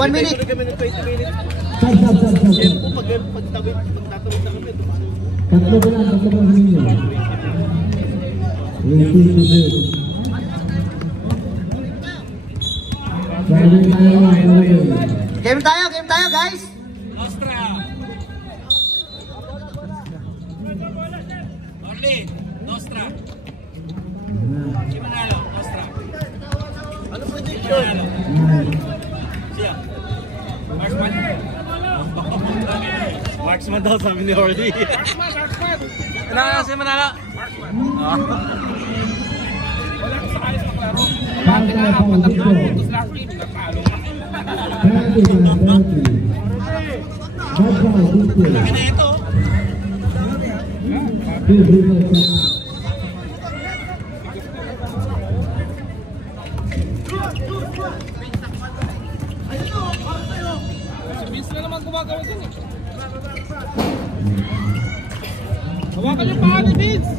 One minute. Tatlo ba lang ninyo? Game tayo guys. Nostra. Orly, Nostra. Manalo, Nostra. Ano prediction? Siya. Marksman. Marksman daw sabi ni Orly. Ano si Manalo? Wala sa ayos maklaro. Bakit na ang patatlong puntos last game? Natalo nga. Laki na ito. Si Vince na naman gumagawa dyan eh. Hawakan yung paa ni Vince!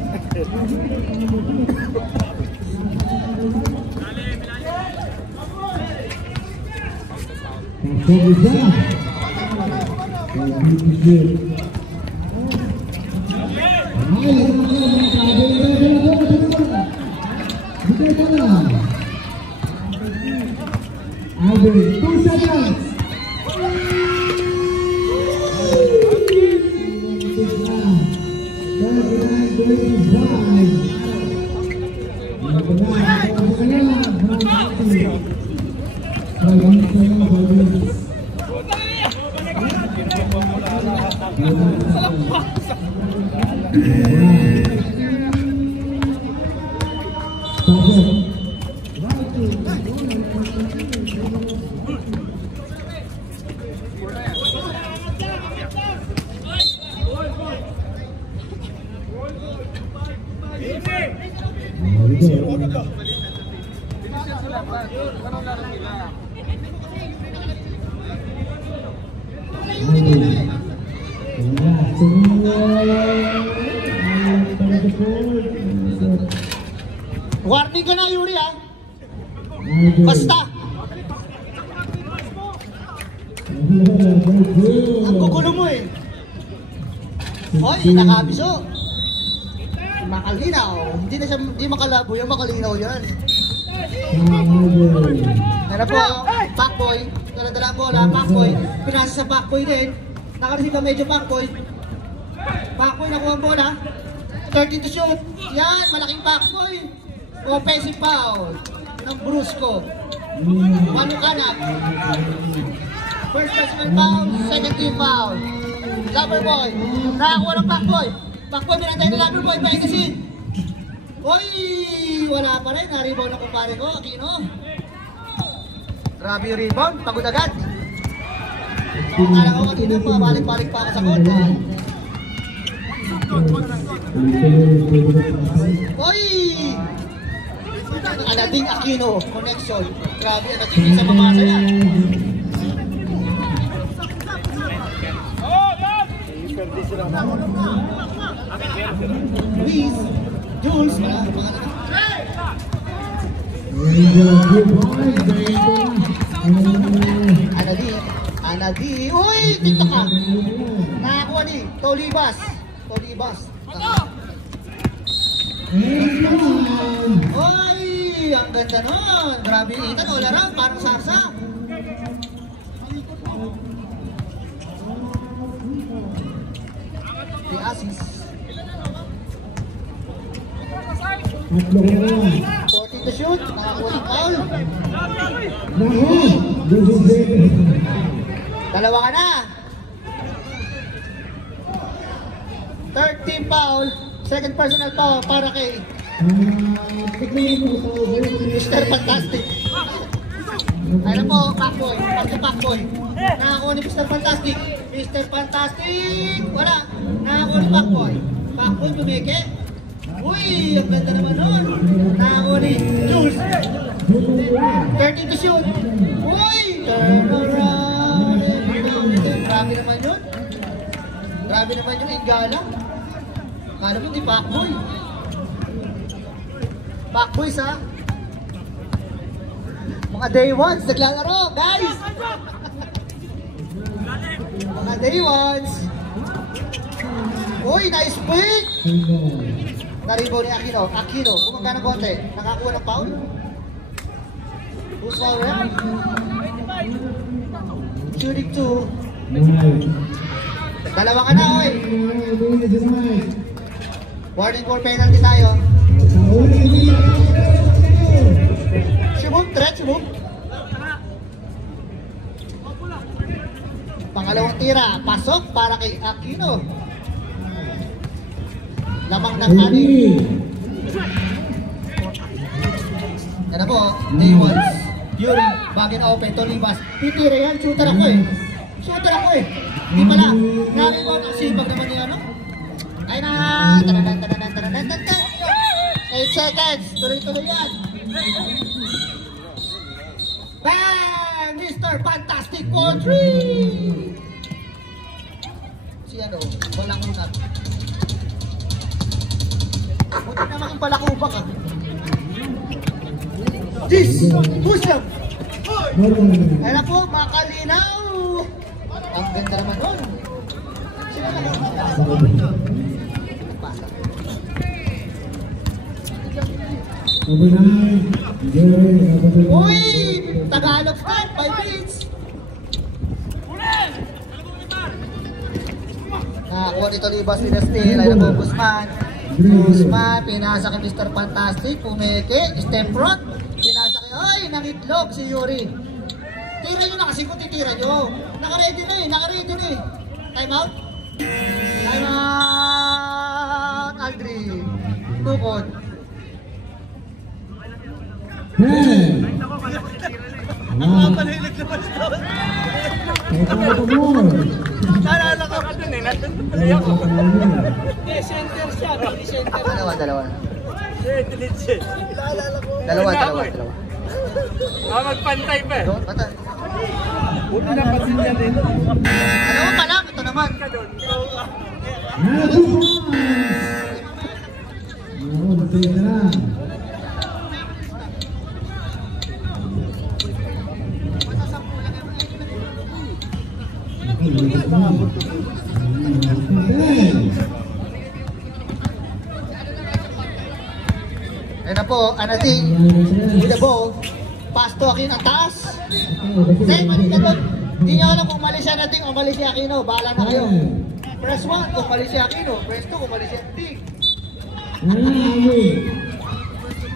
Warning ka na, Yuri, ha? Basta! Ang gugulo mo, eh. Hoy, nakabiso. Makalinaw. Hindi makalabo yan, makalinaw yan. Tara po, Pacboy. Dala-dala ang bola, Pacboy. Pinasa sa Pacboy din. Nakareceive ang medyo Pacboy. Pacboy nakuha ang bola. 30 to shoot. Yan, malaking Pacboy. Offensive foul ng Brusco. Manu Canap. First personal foul, second team foul. Loverboy. Nakakuha ng Pacboy. Pacboy, binantay ng Loverboy. Paikasin. Uy, wala pa rin. Na-rebound na kumpare ko, Aquino. Grabe yung rebound. Pagod agad. Akala ko kanina pa, balik-balik pa ako sa konta. Uy! Anading Aquino connection. Grabe, nagiging sa mamasa yan. Luis, Jules, Anadi. Uy, tiktok ka. Nakakuha ni Tolibas. Uy, ang ganda nun. Grabe yung itan. Wala lang, parang sarsa. The assist. 40 to shoot. Nakakuha ng foul. Dalawa ka na. 13 foul. Second personal foul para kay Mr. Fantastic. Alam mo, Pacboy. Pacboy. Nakakuha ni Mr. Fantastic. Mr. Fantastic. Wala. Nakakuha ni Pacboy. Pacboy tumeke. Uy, ang ganda naman nun. Nakakuha ni Jules. 13 to shoot. Uy, turn around. Grabe naman yung Ingala. Kala mo di Pacboy. Pacboys ha. Mga day ones naglalaro, guys. Mga day ones. Uy, nice pick. Naribo ni Aquino. Aquino, kumagana ng konti. Nakakuha ng foul. Who's foul rin? Shooting 2. Dalawa ka na, oy. Warning for penalty tayo. Shubog, threat, shubog. Pangalawang tira, pasok para kay Aquino. Lamang ng anim. Yan na po, day ones. Yuri, bagay na open, Tolibas. Titira yan, shooter ako eh. Shooter ako eh. Hindi pala, namin ko ang sibag naman niya, no? Ay na! 8 seconds, tuloy-tuloy yan. Bang! Mr. Fantastic for 3! Si ano, walang unat. Buti na maging palakubak ah. This! Push up! Ay na po, makalinaw! Ang ganda naman doon. Sino na lang pasa? Uy! Tagalog start, 5 minutes! Nakakuha ni Tolibas ni Nestil, ay na po Guzman. Guzman, pinasa kay Mr. Fantastic, pumeke, step front. Pinasa kay, ay, nangitlog si Yuri. Tira nyo na kasi kung titira nyo. Naka-ready na eh, naka-ready na eh. Time out? Time out, Aldri. Tukod. Naalala ko ka dun eh, natutuloy ako. Center siya, center. Dalawa. Delete siya. Dalawa. Magpantay pa eh. Doon, patay. Buti napansin niya din. Dalawa pa lang, ito naman. Ayan na po, Anating with the ball. Pass to Aquino, ang taas. Say, mali ka doon. Hindi nyo alam kung mali siya Anating o mali si Aquino. Bahala na kayo. Press 1 kung mali si Aquino. Press 2 kung mali si Anating.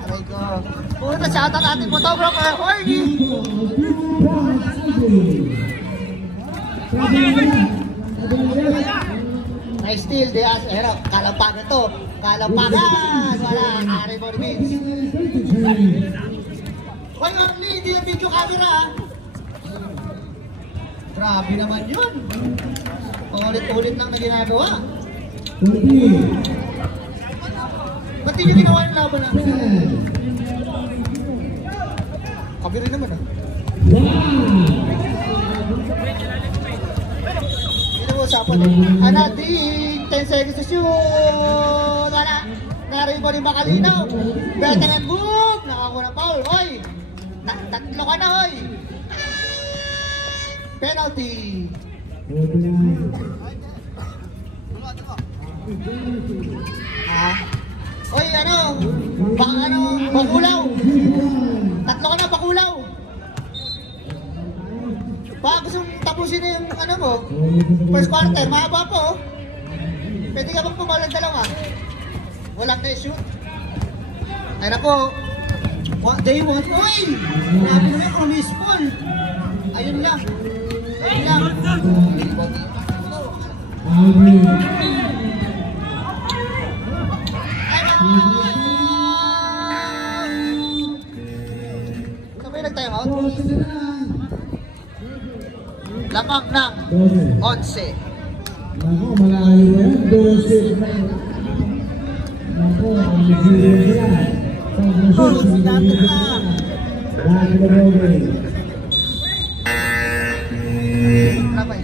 Aray ko. Punta siya at ang ating photographer, Horny. Nice steal, Diaz. Ayan, kalampagan to. Kalampagan! Wala, Ari Borbins. Hoy, Orly, hindi yung video camera ah. Grabe naman yun. Paulit-ulit lang na ginagawa. Ba't hindi nyo ginawa yung laban namin? Kabi rin naman ah. Usapan eh. Anating 10 seconds to shoot. Narin po rin Makalinaw. Veteran move. Nakakuha ng foul. Hoy. Tatlo ka na, hoy. Penalty. Hoy, ano? Bakulaw. Tatlo ka na, bakulaw. Baka gusto mong tapusin na yung ano mo, first quarter, mahaba po. Pwede ka bang pumalang dalawa? Walang na-shoot. Ay na po. Day 1. Uy! Grabe naman, promise ball. Ayun lang. Ayun lang. Sabay nag-time out? Lamang ng 11. Nako, malayo yan. 12. Nako, ang nagiging sila. Pag-masyon, nagiging sila. Dahil na Rory. Rapay.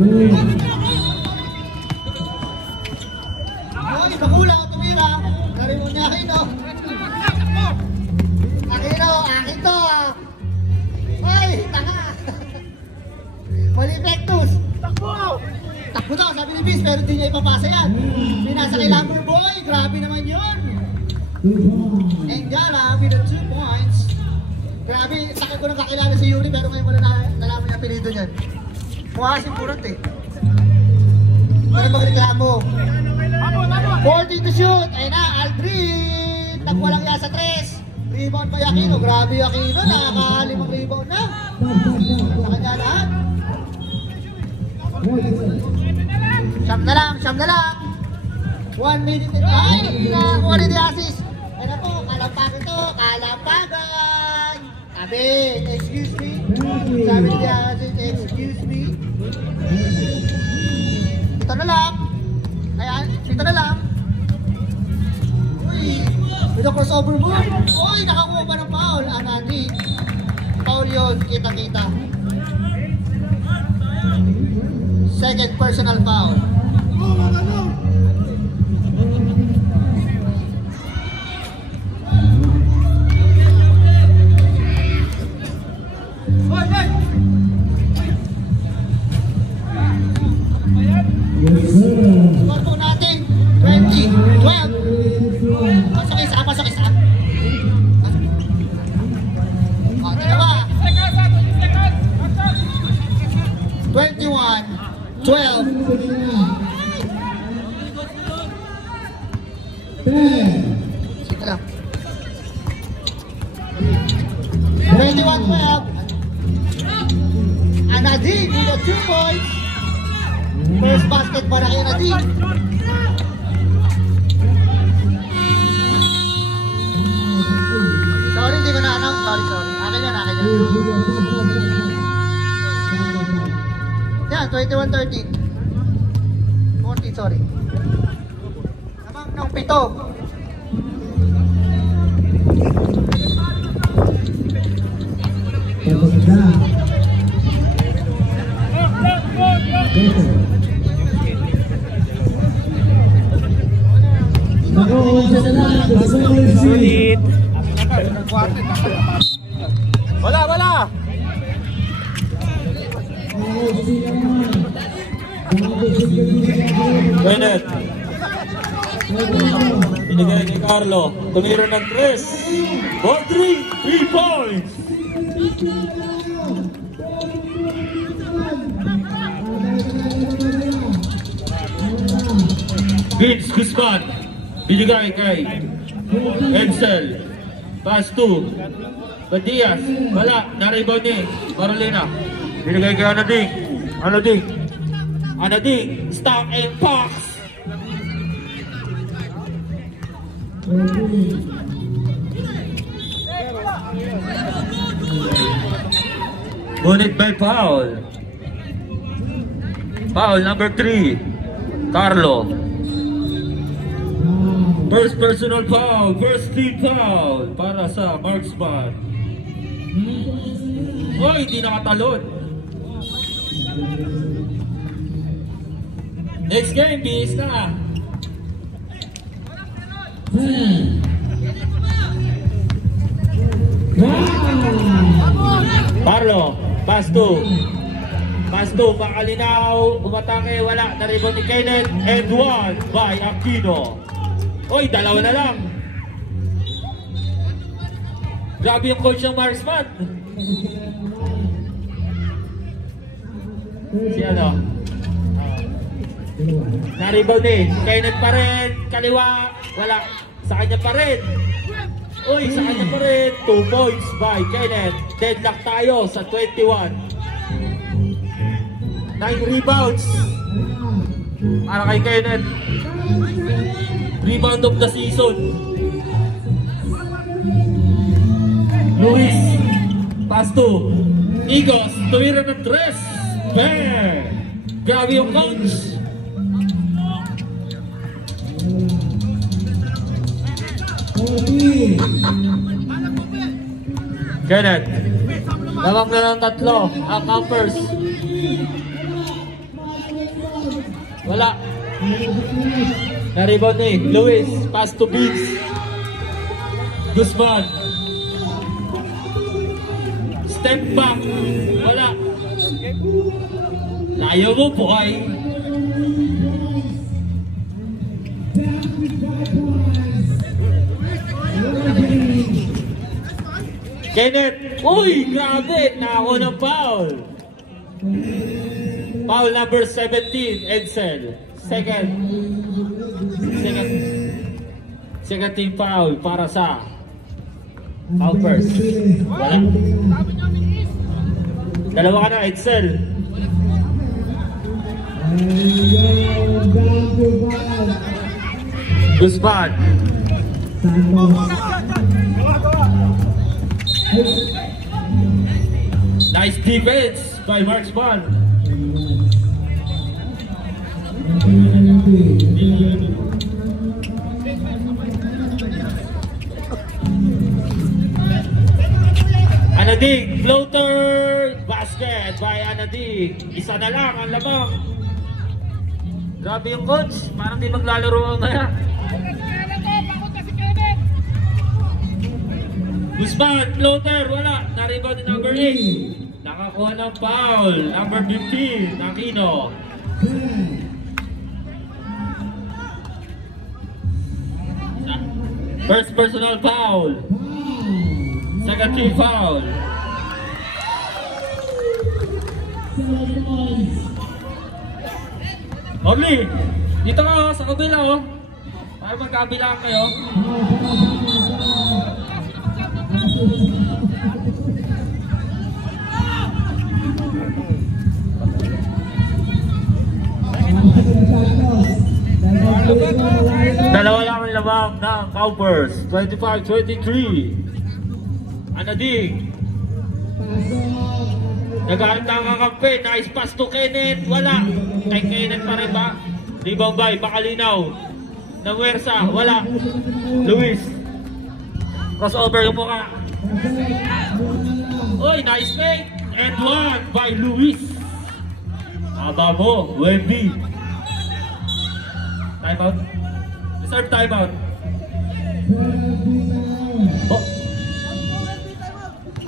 Hoy, bakula, tumira. Narinig niya Aquino. Aquino, akin to. Hoy, tanga. Mali Pectus. Takbo daw, sabi ni Bis, pero hindi niya ipapasa yan. Pinasa kay Lumber Boy, grabe naman yun. Engala with the 2 points. Grabe, sakit ko nang kakilala si Yuri, pero ngayon ko na nalaman yung apelido niyan. Mukha kasing purot eh. Pero magreklamo. 40 to shoot. Ayun na, Aldrin. Nagwalang ya sa 3. Rebound pa Aquino. Grabe Aquino, nakaka-5 rebound na. Sa kanya lahat. Siyam na lang. 1 minute and ay, nakuha ni Diasis. Ano po, kalampagan to, kalampagan. Sabi, excuse me. Sabi ni Diasis, excuse me. Ito na lang. Ayan, ito na lang. Uy, ito crossover mo. Uy, nakakuha pa ng foul. Anadi. Foul yun, kita-kita. Second personal foul. Score po natin 20-12. Pasok isa. Dalawa. 21-12. Sige lang. 21-12. Anadig with the 2 points. First basket para kay Anadig. Sorry, hindi ko na-announce. Sorry. Akin yan. Yan, 21-13. 14, sorry. Namang ng 7. Sulit. Wala. Bennett. Binigay ni Carlo. Tumira ng 3. Bondry, 3 points. Vince Guzman. Binigay kay Edsel. Pass 2. Badias. Wala. Na-rebound ni Carolina. Binigay kay Anadig. Stock and Fox. Ngunit by foul. Foul number 3. Carlo. First personal foul. First team foul para sa marksman. Hoy, hindi nakatalon. Next game, bis na. Carlo, pass 2. Makalinaw, umatake, wala. Na-rebound ni Kenneth, and 1 by Aquino. Oy, dalawa na lang. Grabe yung coach ng marksman. Si ano? Na-rebound eh. Kenneth pa rin. Kaliwa. Wala. Sa kanya pa rin. Uy, sa kanya pa rin. 2 points by Kenneth. Deadlock tayo sa 21. 9 rebounds. Para kay Kenneth. Rebound of the season. Luis. Pass 2. Igos. Tuwira ng 3. Bang! Grabe yung coach. Kenneth. Lamang na ng 3 ang campers. Wala. Na-rebound na eh. Luis, pass to Biggs. Guzman. Step back. Wala. Layo mo po ay. Kenneth. Uy, grabe. Nako ng foul. Foul number 17, Edsel. Second team foul para sa Paupers. Wala. Dalawa ka na, Edsel. Guzman. Nice defense by Marksman. Anadig, floater basket by Anadig. Isa na lang ang lamang. Grabe yung coach, parang di maglalaro ang kaya. Guzman, floater, wala. Na-rebound ni number 8. Nakakuha ng foul. Number 15, Aquino. First personal foul. Second team foul. Orly, dito ka sa kabila oh. Para magkabilaan kayo. Dalawa lang ang lamang ng Cowpers. 25-23. Anadig. Nagahanda ang kakampi. Nice pass to Kenneth. Wala. Kay Kenneth pa rin ba? Rebound by Makalinaw. Namuwersa. Wala. Luis. Crossover yung mukha. Uy, nice fake. And one by Luis. Aba mo, Wemby. Timeout. Reserve timeout. Oh.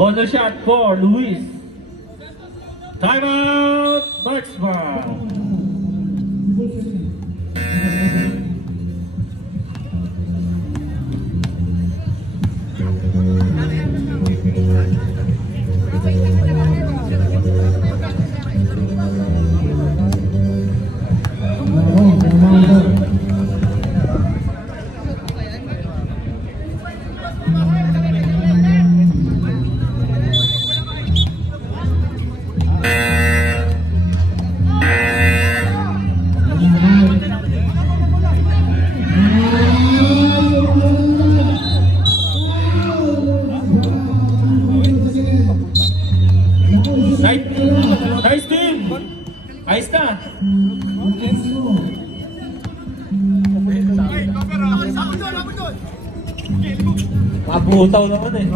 Bonus shot for Luis. Timeout, Marksman. Nice team! Ayos na! Mabutaw naman eh.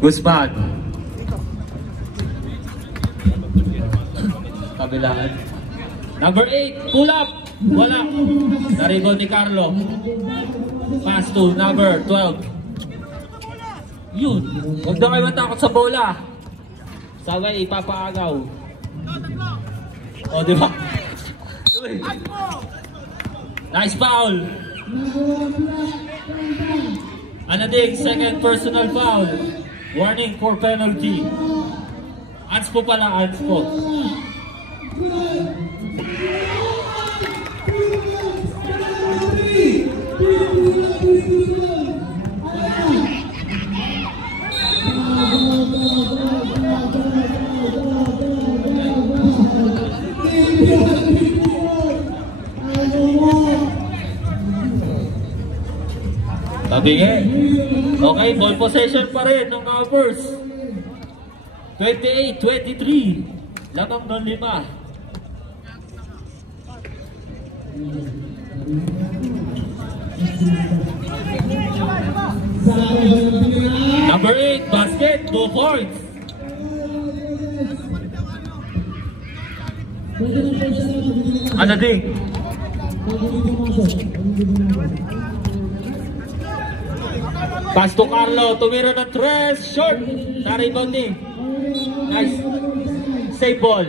Guzman. Kabilaan. Number 8, pull up. Wala. Na-rebound ni Carlo. Pass to number 12. Yun. Huwag na kayo matakot sa bola. Sabay ipapaagaw. O, di ba? Nice foul. Anadig, second personal foul. Warning for penalty. Anspo pala, Anspo. Tabingin. Okay, ball possession pa rin ng Cowpers. 28-23. Lamang ng 5. Number 8, basket, 2 points. Anading. Pass to Carlo, tumira ng 3, short. Na-rebounding. Nice. Save ball.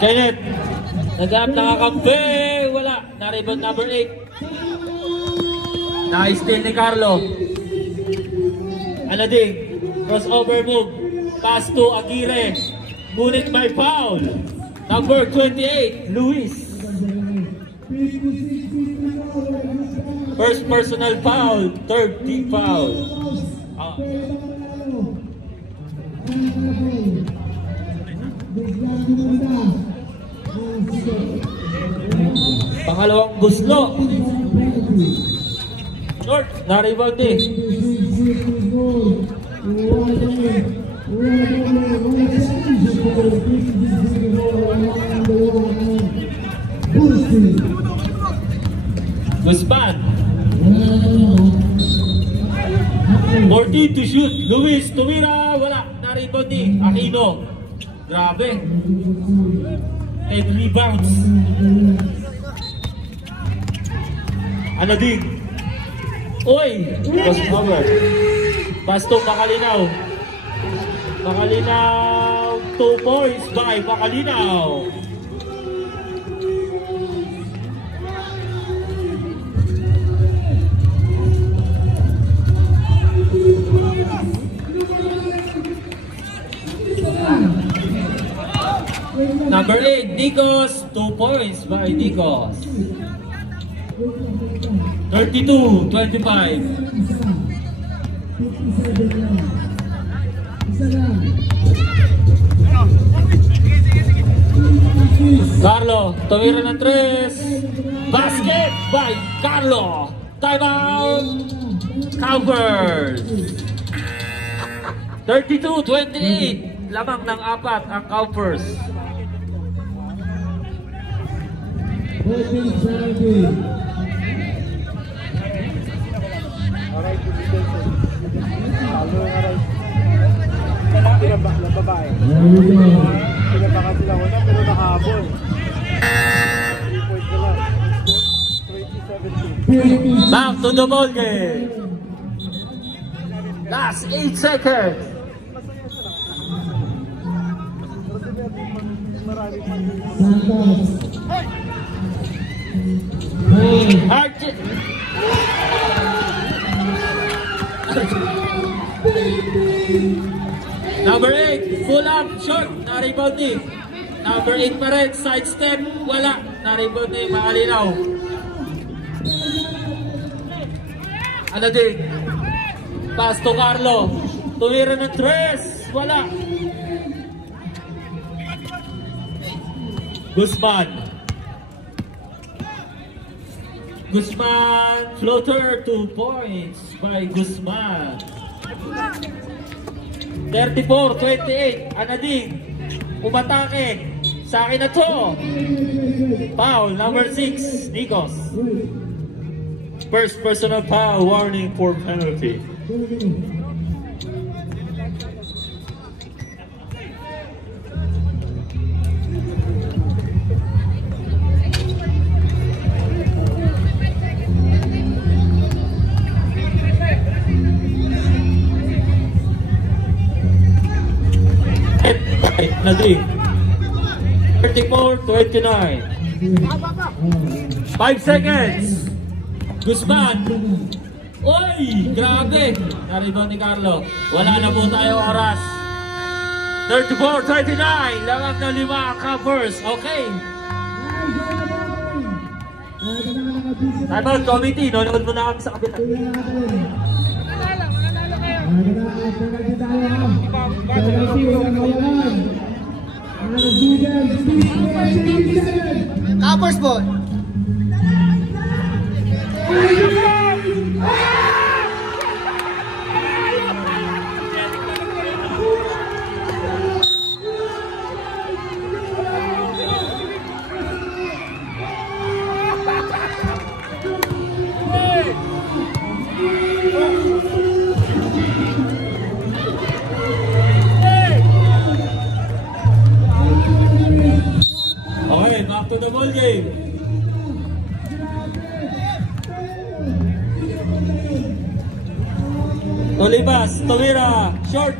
Kenneth, nag-up nakakampi, wala. Na-rebound number 8. Nice steal ni Carlo. Anading, crossover move. Pass to Aguirre. Ngunit may foul. Number 28, Luis. First personal foul, third team foul. Pangalawang buslo. Short, na-rebound eh. Guzman. 14 to shoot. Luis, tumira, wala. Na-rebound eh. Aquino. Grabe. 8 rebounds. Anading. Uy! Crossover. Pass to Pakalinaw. Pakalinaw. 2 points by Pakalinaw. Number 8, Nikos. 2 points by Nikos. 32-25. Carlo, tumira ng 3. Basket by Carlo. Timeout. Cowbirds. 32-28. Lamang ng 4 ang Cowbirds. Pinabakan sila una pero nakahabol. 3 points na lang. 20-17. Back to the ball game. Last 8 seconds. Number 8, pull up, short, na-rebounding. Number 8 pa rin, side step, wala, na-rebounding, Makalinaw. Ano din? Pass to Carlo, tumira ng 3, wala. Guzman. Guzman, floater, 2 points by Guzman. 34-28, Anading, umatake, sa akin na to. Foul, number 6, Nikos. First personal foul, warning for penalty. Nading 34-29. 5 seconds. Guzman. Uy, grabe. Na-rebound ni Carlo. Wala na po tayo oras. 34-29. Lamang na 5 ang Cowbirds. Okay. Timeout committee. Nanonood mo na kami sa kabila. Coppers ball. Okay, back to the ball game. Tolibas, Tolira, short.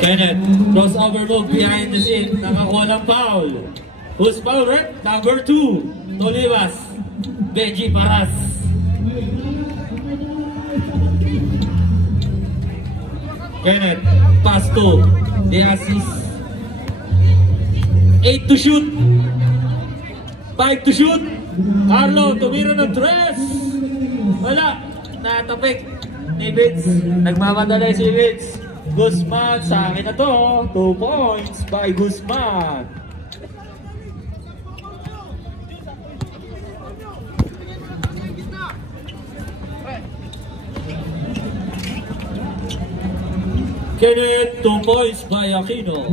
Kenneth, crossover move behind the scene, nakakuha ng foul. Who's foul, rep? Number 2, Tolibas, Benji Paras. Kenneth, pass to the assist. 8 to shoot. 5 to shoot. Carlo, tumira ng 3. Wala. Natapik ni Vince. Nagmamadali si Vince. Guzman, sa akin na to. 2 points by Guzman. Kenneth, 2 points by Aquino.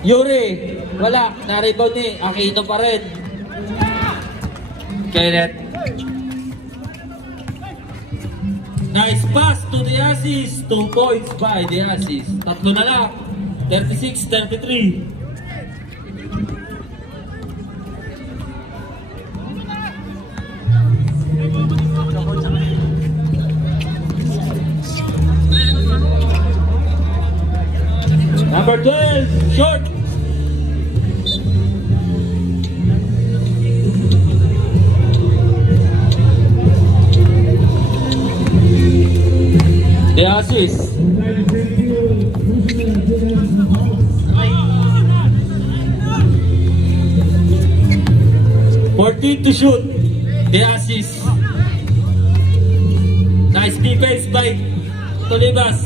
Yuri, wala. Na-rebound ni Aquino pa rin. Kenneth. Nice pass to the assist. 2 points by the assist. Tatlo na lang. 36-33. Number 12, short. The assist. To shoot. The assist. Nice defense by Tolibas.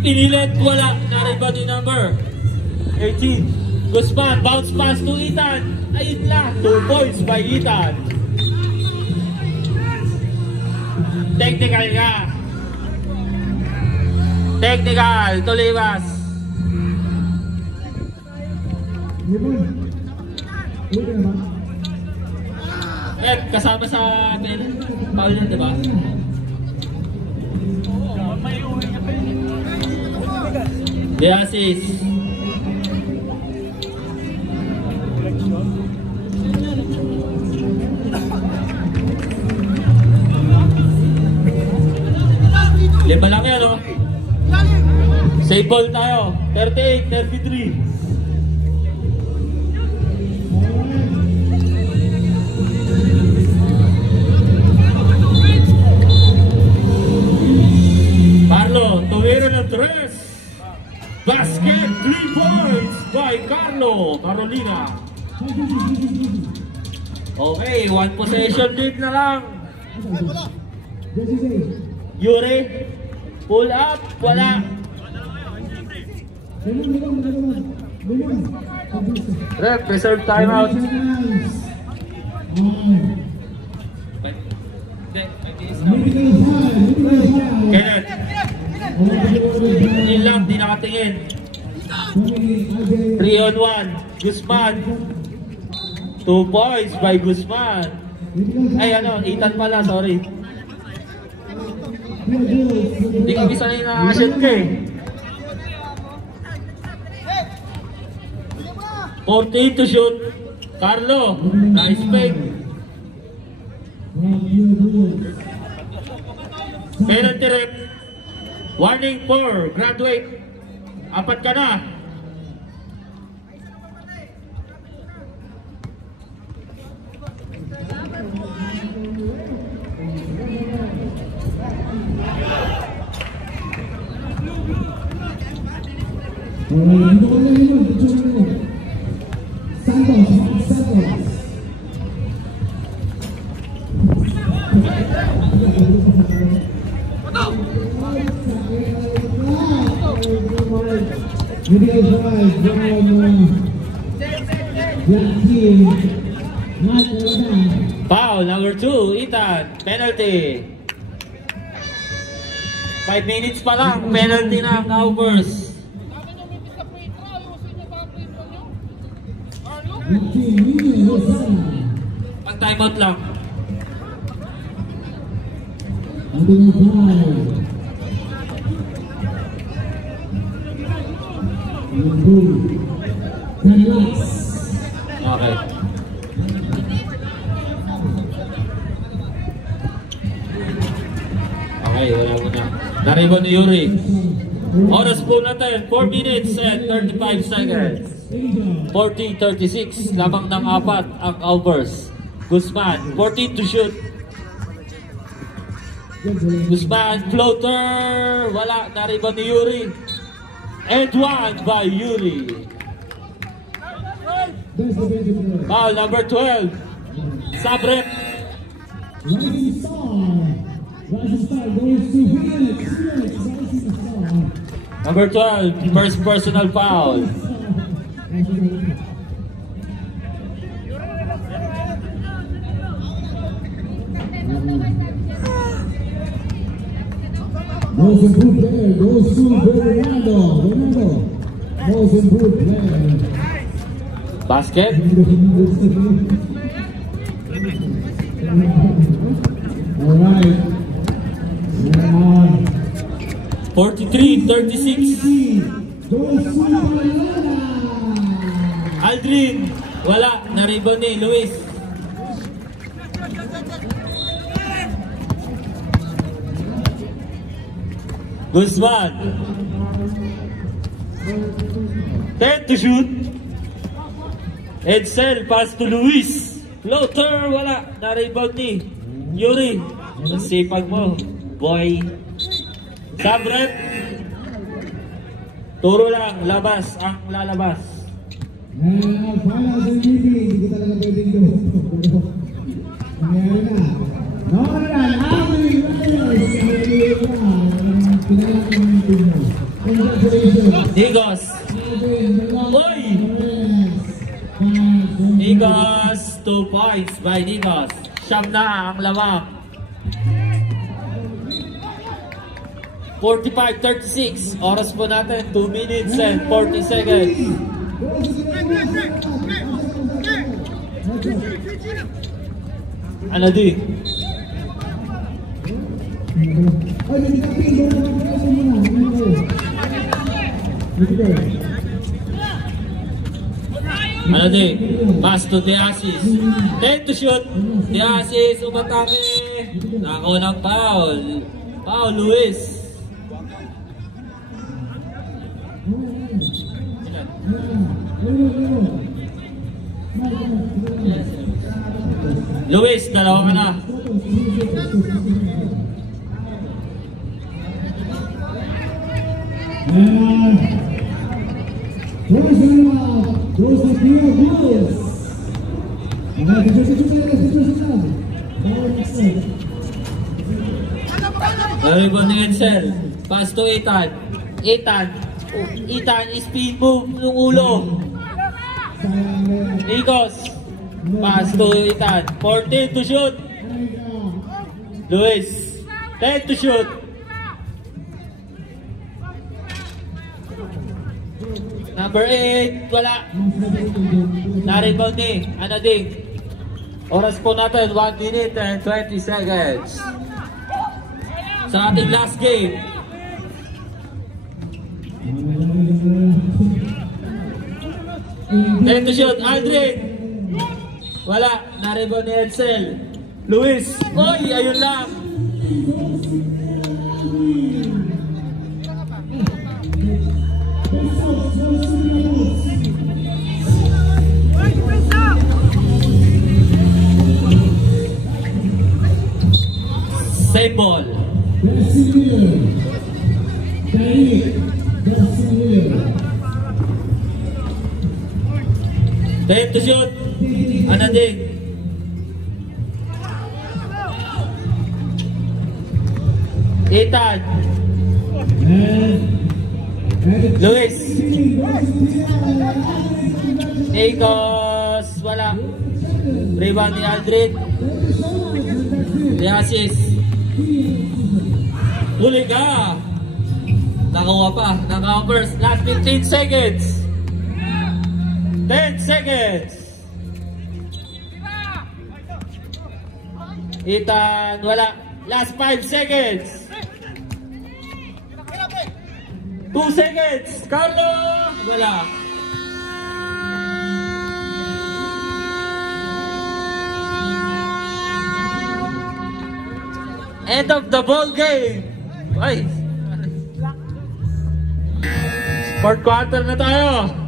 Pinilit, wala. Na-rebound yung number 18. Guzman, bounce pass to Ethan. Ayun lang. 2 points by Ethan. Technical ka. Technical, Tolibas. Kasama sa foul yun, diba? The assist. Lima lang yan, no? Save ball tayo. 38-33. Carlo, tumira ng 3. Basket, 3 points by Carlo, Carolina. Okay, 1 possession lead na lang. Yuri, pull up, wala. Ref, reserve timeout. Kenneth. Yun lang, di nakatingin. 3-on-1. Guzman. 2 points by Guzman. Ay, ano, Ethan pala, sorry. Hindi kami sanay na shot ka eh. 14 to shoot. Carlo, nice fake. Penalty rep. Warning for graduate. 4 ka na. Dito ko lang yun. Santos. Video drive from Black Team. Foul number 2, Ethan. Penalty. 5 minutes pa lang. Penalty na ang Cowboys. Pag timeout lang. Okay. Okay, wala mo na. Naribo ni Yuri. Oras po natin, 4 minutes and 35 seconds. 14-36, lamang ng 4 ang Cowboys. Guzman, 14 to shoot. Guzman, floater. Wala, naribo ni Yuri. And one by Yuri. Foul number 12. Sabret. Rising Star goes to Phoenix. Number 12, first personal foul. Most improved player goes to Ronaldo. Most improved player. Basket. All right. 43-36. Goes to Mariana. Aldrin. Wala. Naribo ni Luis. Guzman. 10 to shoot. Edsel. Pass to Luis. Floater. Wala. Naribo ni Yuri. Sipag mo, boy. Sabret. Turo lang, labas ang lalabas. And finals MVP, hindi ko talaga pwedeng doon. Nangyari na. Nolan, Abby Reyes. Pinalaki ng team mo. Congratulations. Digos. Uy! Digos, 2 points by Digos. Siyam na ang lamang. 45-36. Oras po natin, 2 minutes and 40 seconds. Ano di? Ano di? Pass to Diasis. 10 to shoot. Diasis, umatake. Nako ng foul. Foul, Luis. Luis, dalawa ka na. Naribo ni Edsel. Pass to Ethan. Ethan, speed move ng ulo. Igos. Pass to Ethan. 14 to shoot. Luis. 10 to shoot. Number 8. Wala. Na-rebound ni Anading. Oras po natin 1 minute and 20 seconds. Sa ating last game. Ten to shoot, Aldrin. Wala, na-rebound ni Edsel. Luis, oy, ayun lang. Save ball. 10 to shoot. Anading. Ethan. Luis. Nikos. Wala. Rebound ni Aldrin. The assist. Huli ka. Nakakuha pa. Nakakuha first. Last 15 seconds. 10 seconds. Ethan. Wala. Last 5 seconds. 2 seconds. Carlo. Wala. End of the ball game. Ay. Fourth quarter na tayo.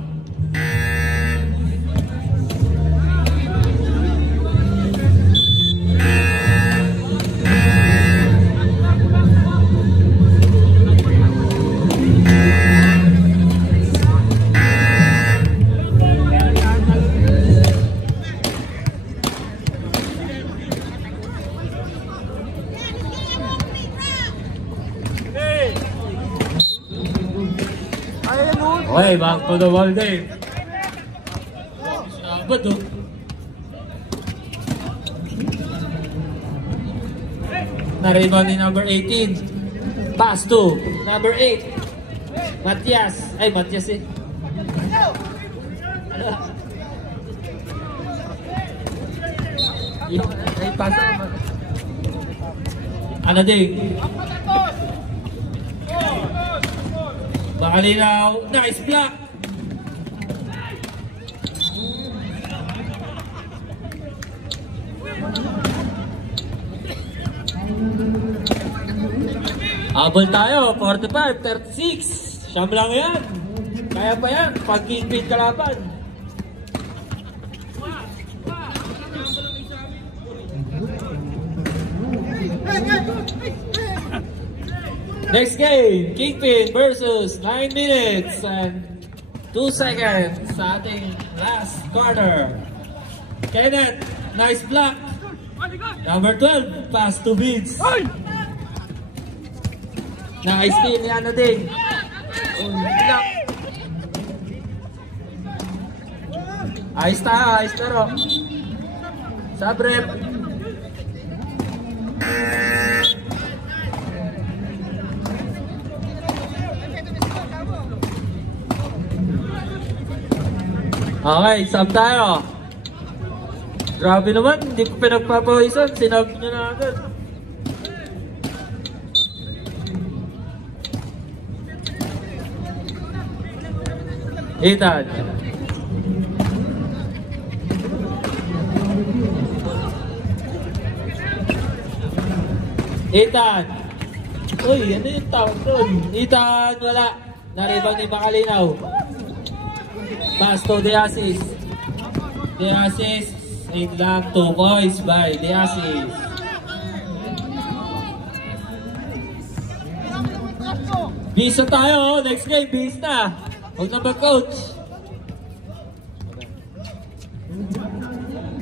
Okay, back to the ball game. Sabad oh. Na-rebound ni number 18. Pass to number 8. Matias. Ay, Matias eh. Ay, pass to. Anading. Makalinaw, nice block. Abol tayo, 45-36. Siyam lang yan. Kaya pa yan, pag kingpin kalaban. Next game, Kingpin versus 9 minutes and 2 seconds sa ating last quarter. Kenneth, nice block. Number 12, pass to Vince. Nice steal ni Anading. Block. Ayos taro. Sabrep. Okay, sub tayo. Grabe naman, hindi ko pinagpapawisan. Sinab nyo na agad. Ethan. Ethan. Uy, ano yung tawag doon? Ethan, wala. Naribang ni Makalinaw. Pass to the assist. The assist. 8 lang, 2 points by the assist. Bis na tayo, next game, bis na. Huwag na ba, coach?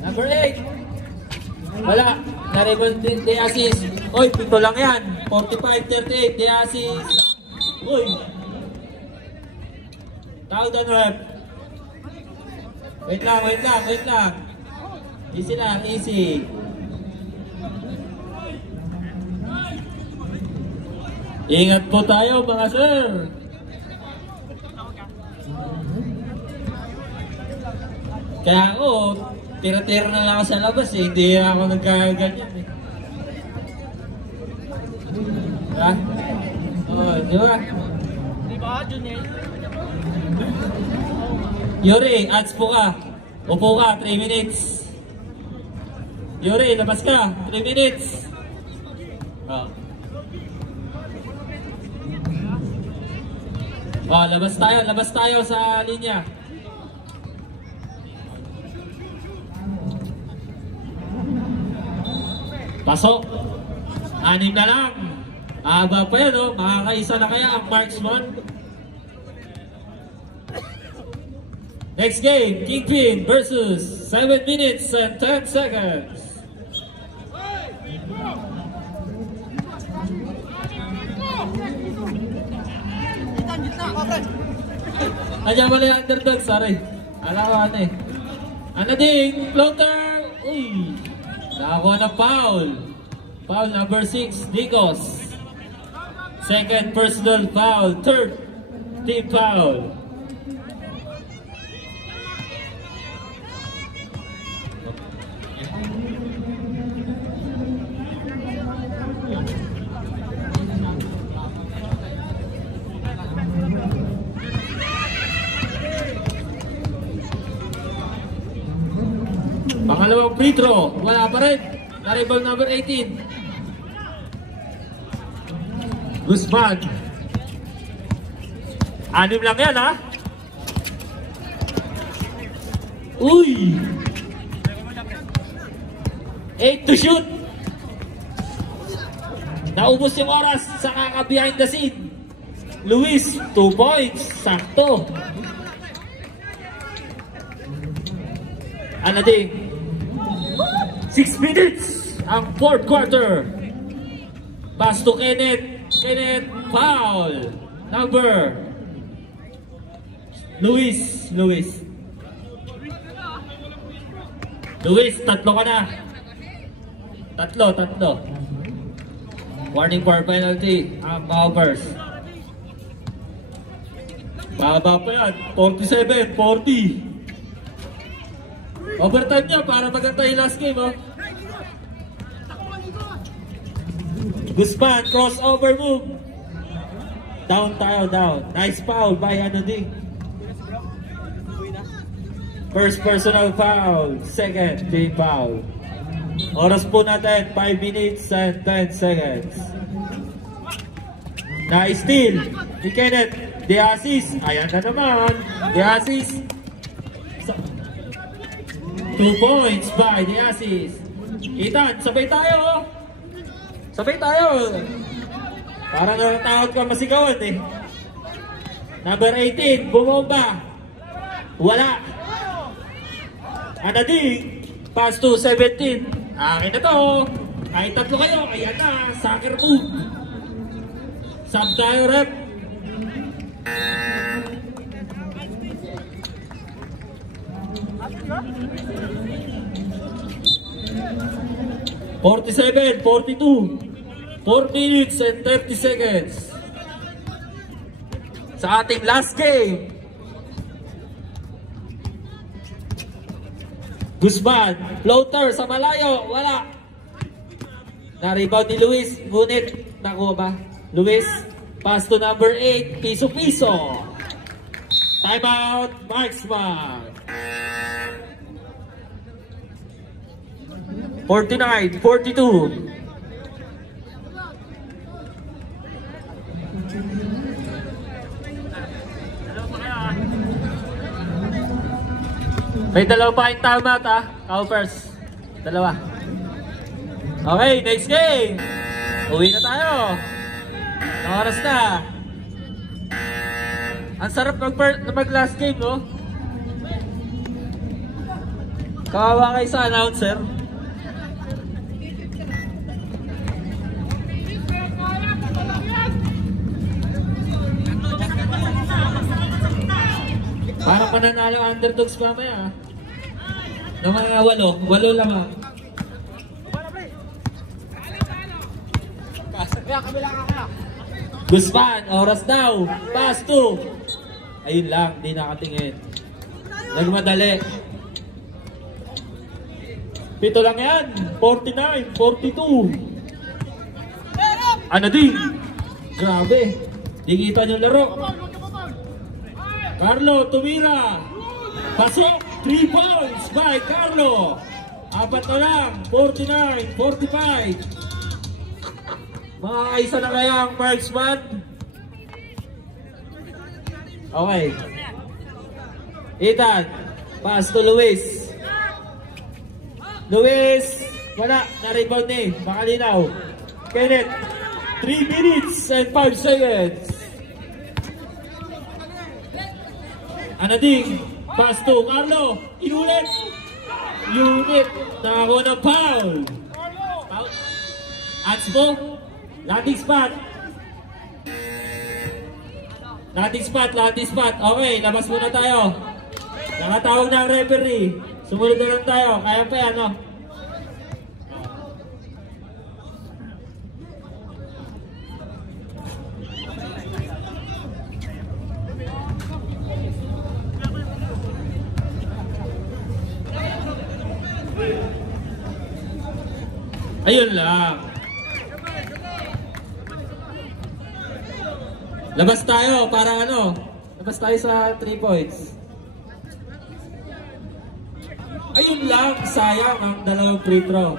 Number 8. Wala, naribang the assist. Uy, pito lang yan. 45-38, the assist. Uy. Tawag doon, rep. Wait lang. Easy lang, easy. Ingat po tayo mga sir. Kaya ako, tira-tira na lang ako sa labas eh. Hindi ako nagkaganyan eh. Ha? Oo, di ba? Yuri, ads po ka. Upo ka, 3 minutes. Yuri, labas ka, 3 minutes. Oh. Oh, labas tayo sa linya. Pasok. 6 na lang. Aba pa yan, oh. Makakaisa na kaya ang marksman. Next game, Kingpin versus 7 minutes and 10 seconds. Nandiyan mo na yung underdog, sorry. Alam ko ano eh. Ano ding, floater! Uy! Nakakuha ng foul. Foul number 6, Nikos. Second personal foul. Third team foul. Pangalawang free throw, wala pa rin. Na-rebound number 18. Guzman. 6 lang yan, ha? Uy! 8 to shoot. Naubos yung oras sa kaka-behind the scene. Luis, 2 points. Sakto. Ano ding? 6 minutes ang fourth quarter. Pass to Kenneth. Kenneth, foul. Number Luis. Luis, tatlo ka na. Tatlo. Warning for penalty. Ang Powers. Baba pa yan. 47, 40. Overtime niya para maganda yung last game, oh. Guzman, crossover move. Down tayo, down. Nice foul by Anoding. First personal foul. Second team foul. Oras po natin, 5 minutes and 10 seconds. Nice steal ni Kenneth. The assist. Ayan na naman. The assist. 2 points by the assist. Ethan, sabay tayo. Sabay tayo. Parang natatakot ka masigawan eh. Number 18, bumomba. Wala. Anading, pass to 17. Akin na to. Ay, tatlo kayo. Ayan na, soccer move. Sub tayo, rep. (47, 42) 4 minutes and 30 seconds sa ating last game. Guzman, floater sa malayo, wala. Na-rebound ni Luis, ngunit nakuha ba? Luis, pass to number 8, piso-piso. Timeout, Marksman. 49, 42. May dalawa pa kayong timeout, ha? Cowpers. Dalawa. Okay, next game. Uwi na tayo. Oras na. Ang sarap mag-last game, no? Kawawa kayo sa announcer. Parang pananalo underdogs mamaya, ha? Na mga 8 lamang. Guzman, oras daw. Pass to. Ayun lang, di nakatingin. Nagmadali. 7 lang yan. 49, 42. Ano din? Grabe. Di kita yung laro. Carlo, tumira. Pasok. 3 points by Carlo. 4 na lang. 49, 45. Makakaisa na kaya ang Marksman? Okay. Ethan, pass to Luis. Luis, wala. Na-rebound ni. Makalinaw. Kenneth, 3 minutes and 5 seconds. Anading, Pass to Carlo. Inulit. Unit. Nakakuha ng foul. Foul. Anspo. Landing spot. Landing spot. Okay, labas muna tayo. Nakatawag na ang referee. Sumunod na lang tayo. Kaya pa yan, no? Ayun lang. Labas tayo para ano? Labas tayo sa 3 points. Ayun lang, sayang ang dalawang free throw.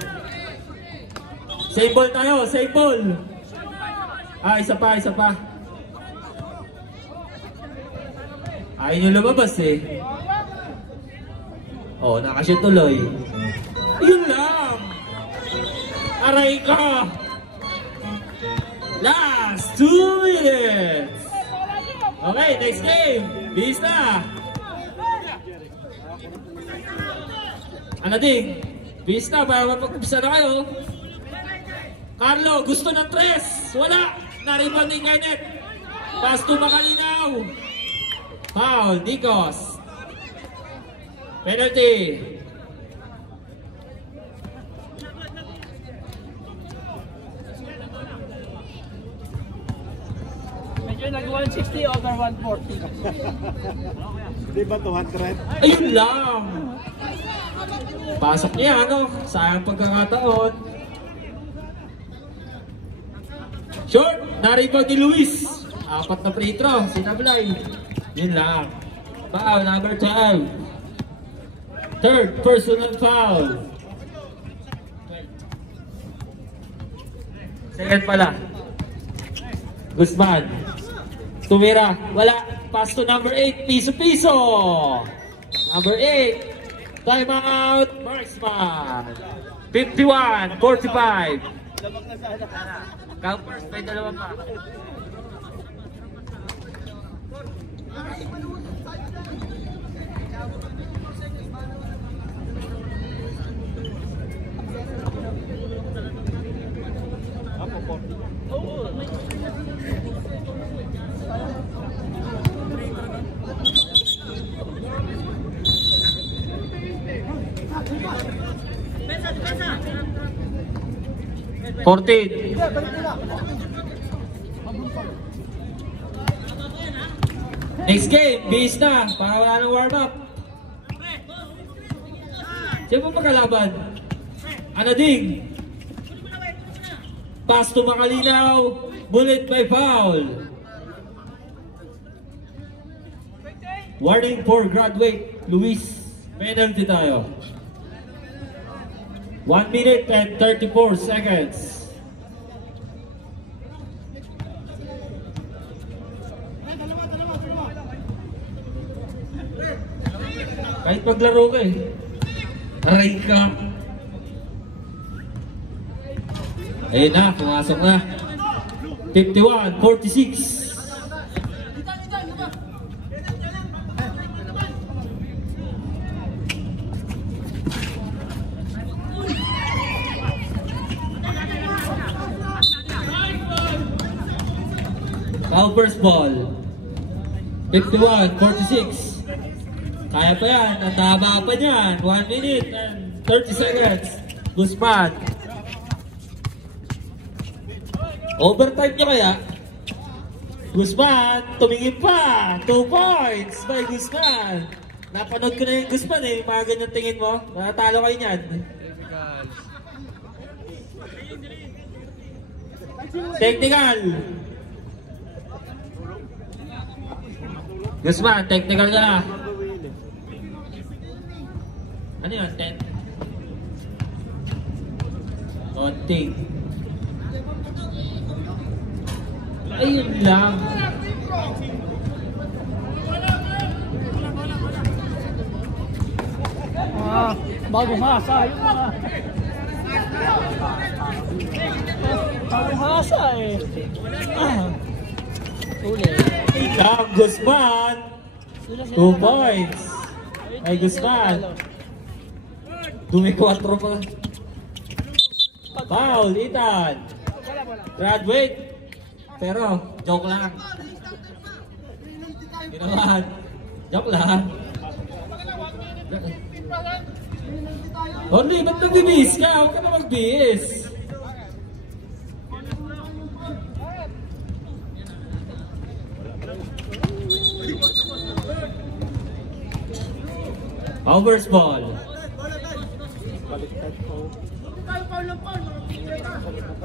Save ball tayo, save ball. Isa pa. Ayaw nyo lumabas eh. Oh, nakashoot tuloy. Ayun lang. Aray ka. Last 2 minutes. Okay, next game. Bis na. Ano ding? Bis na para mapag-umpisa na kayo. Carlo, gusto ng 3. Wala. Nariban ni Kenneth. Pass to Makalinaw. Foul, Nikos. Penalty. Medyo nag-160 over 140. Di ba 200? Ayun lang. Pasok niya, ano? Sayang pagkakataon. Short! Naribag ni Luis. 4 na free throw. Sinablay. Yun lang. Foul number 12. Third personal foul. Second pala. Guzman. Tumira. Wala. Pass to number 8. Piso-piso. Number 8. Time out. Marksman. 51-45. Counters. May dalawa pa. Next game, bis na. Para wala ng warm-up. Sino po magkalaban? Anading. Pass to Makalinaw. Bullet by foul. Warning for graduate Luis. Penalty tayo. 1 minute and 34 seconds. Kahit maglaro ka eh. Aray ka. Ayun na, pumasok na. 51-46. Foul first ball. 51-46. Kaya pa yan. Ang taba pa niyan. 1 minute and 30 seconds. Guzman. Overtime niya kaya? Guzman. Tumingin pa. 2 points by Guzman. Napanood ko na yung Guzman eh. Mga ganyan tingin mo. Natalo kayo niyan. Technical. Guzman, technical ka na. Ano yun? 10? Konting. Ayun lang. Bagong hasa. Yun mga. Bagong hasa eh. Uli. Ayun lang, Guzman. 2 points. Ay, Guzman. Dumi 4 pa. Foul, Ethan. Graduate. Pero, joke lang. Ginawan. Joke lang. Orly, ba't nagbibihis ka? Huwag ka na magbihis. Overs ball.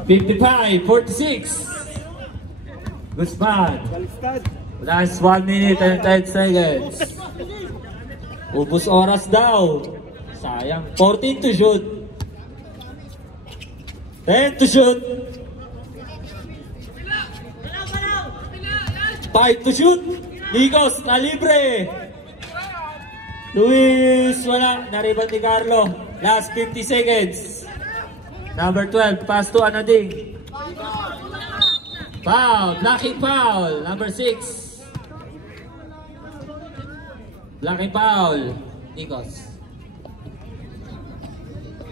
55-46. Guzman. Last 1 minute and 10 seconds. Ubus oras daw. Sayang. 14 to shoot. 10 to shoot. 5 to shoot. Nikos, nalibre. Luis, wala. Nariband ni Carlo. Last 50 seconds. Number 12, pass to Anading. Foul, blocking foul. Number 6. Blocking foul. Nikos.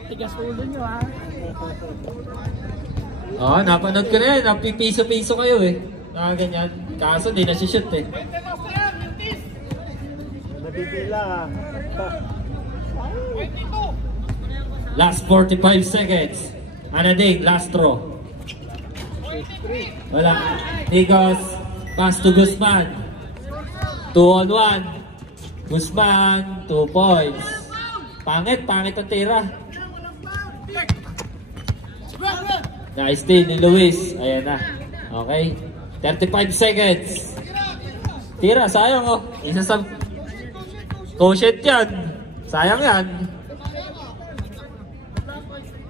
Tigas ulo nyo ha. Oo, napanood ko na yan. Napipiso-piso kayo eh. Ganyan. Kaso di nasishoot eh. Nabibila. Last 45 seconds. Anading, last throw. Wala. Nikos, pass to Guzman. 2 on 1. Guzman, 2 points. Pangit ang tira. Nice steal ni Luis. Ayan na. Okay. 35 seconds. Tira, sayang oh. Isa sa quotient yan. Sayang yan.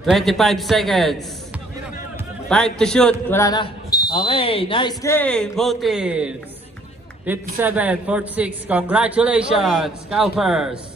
25 seconds. 5 to shoot. Wala na. Okay, nice game, both teams. 57-46. Congratulations, Scalpers.